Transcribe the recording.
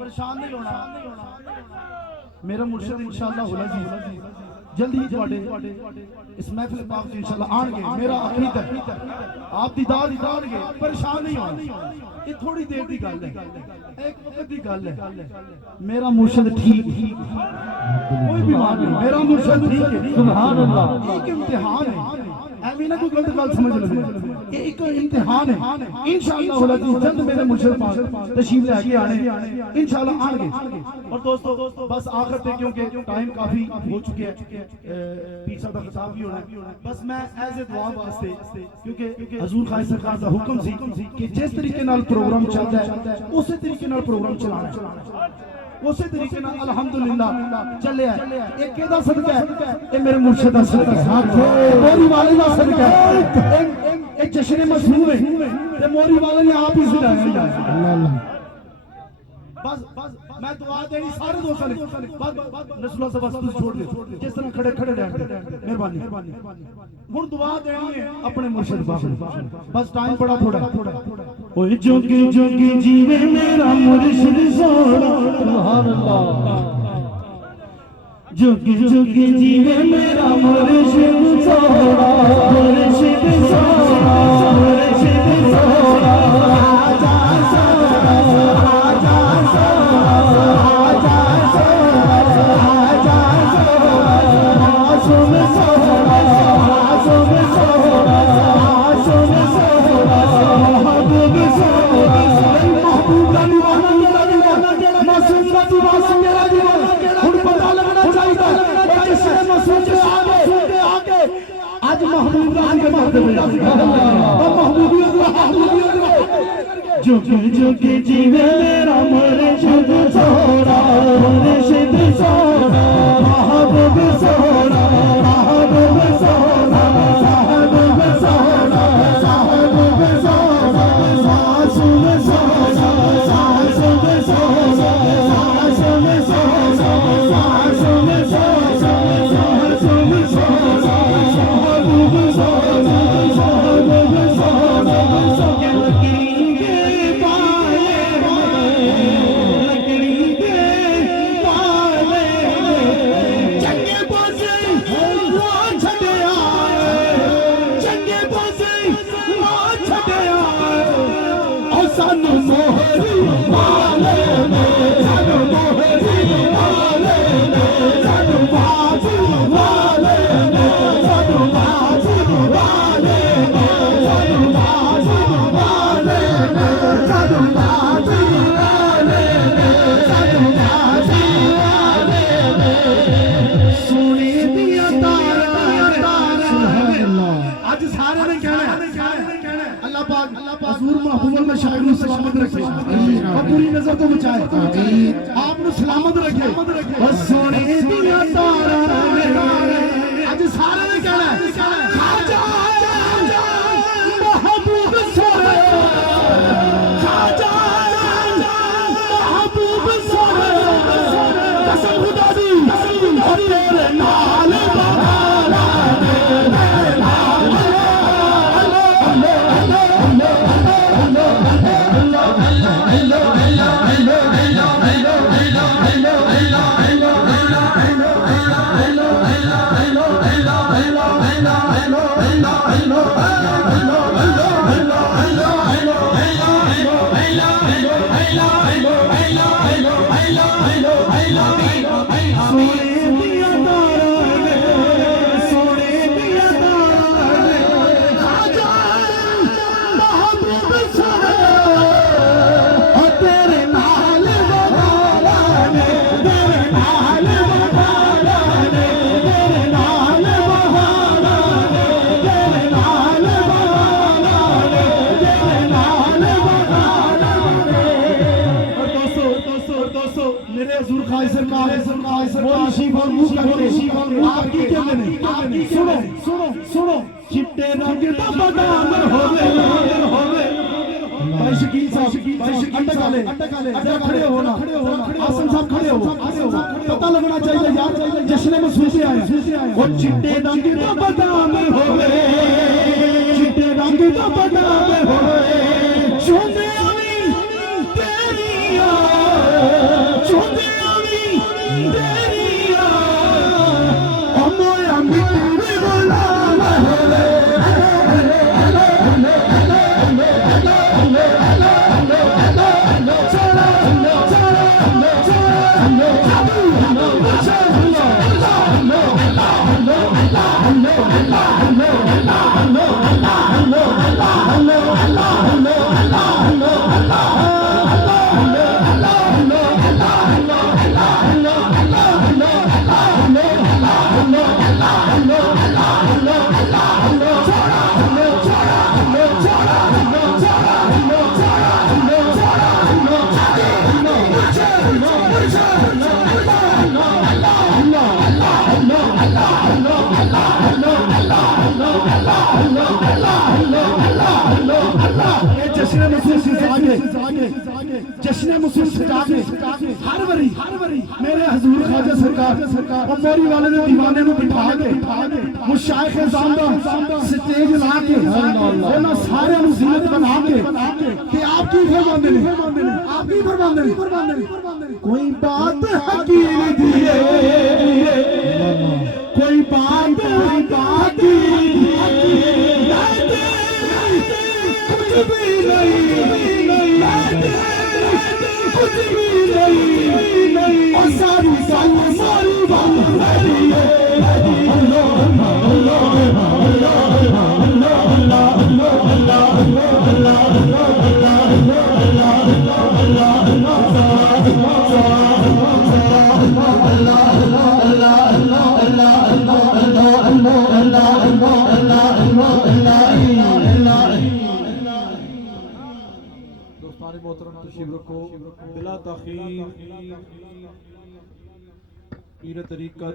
परेशान नहीं होना मेरा मुर्शिद इंशाअल्लाह होला जी जल्दी ही तुहाडे इस महफिल पाक च इंशाअल्लाह आएंगे मेरा अकीद है आप दीदार दिखाएंगे परेशान नहीं होना ये थोड़ी देर की गल है एक वक्त की गल है मेरा मुर्शिद ठीक कोई बीमार नहीं मेरा मुर्शिद ठीक है सुभान अल्लाह एक इम्तिहान है ऐवी ना कोई गलत गल समझ लगे ये एक इम्तिहान है इंशाअल्लाह होला जी जल्द मेरे मुर्शिद पाक तशरीफ लेके आने इंशाअल्लाह आएंगे और दोस्तों बस आखिर पे क्योंकि टाइम काफी हो चुके हैं पीछे का खिताब भी होना है बस मैं एज ए दुआ वास्ते क्योंकि हजूर खाई सरकार का हुक्म सी कि जिस तरीके नाल प्रोग्राम चलता है उसी तरीके नाल प्रोग्राम चलाना उसी तरीके नाल अल्हम्दुलिल्लाह चले एक केदा सदका है ये मेरे मुर्शिद दा सदका है मोरी वाले दा सदका है एक जश्न मशहूर है ते मोरी वाले ने आप ही सुनाया अल्लाह बस मैं दुआ देनी सारे दोस्तों ने बस नस्लों से बस छोड़ दे जिस तरह खड़े खड़े रहने मेहरबानी हुन दुआ देनी है अपने मुर्शिद पाक बस टाइम बड़ा थोड़ा ओए जोगी जोगी जीवे मेरा मुर्शिद सोना सुभान अल्लाह जोगी जोगी जीवे मेरा मुर्शिद सोना मुर्शिद सोना मुर्शिद सोना आजा सोना आजा जोगी जोगी जीवे मेरा मुर्शिद सोना मुर्शिद सोना महबूब सोना महबूब सोना महबूब सोना महबूब सोना मासूम सोना मासूम सोना मासूम सोना मासूम सोना मासूम सोना महबूब सोना महबूब सोना सलामत रखे और पूरी नजर तो बचाए आपने सलामत रखे बस सोने दिया तारा आज सारे ने कहना है खाजा महबूब सोने खाजा महबूब सोने कसम खुदा दी और तेरे नाल बहाना सुनो सुनो सुनो चिट्टे रंग दा बदाम होवे अड्डा खड़े हो ना, आसन साहब खड़े हो, पता लगना चाहिए यार जश्न महसूस आया। वो चिट्टे रंग दा बदाम होवे, चिट्टे रंग दा बदाम होवे, चोंदे आवी तेरिया, चोंदे आवी तेरिया, ओ मोया मिट्टी गुलाम होवे। जश्न मुस्लिम सजाके हर वरी मेरे हजूर ख्वाजा सरकार और मोरी वाले ने दीवाने को बिठा के मुशाइख ज़ामदा स्टेज ला के उन्होंने सारे जीनत बना के आप की फरमाते ने, आप की फरमाते ने, कोई बात हकीम दिए, कोई बात बाकी कुछ भी नहीं, कुछ भी नहीं, और सारी गल सारी बात मेरी है। दोस्तान मोहतरम तशरीफ रखो बिला ताखीर पीर तरीक़त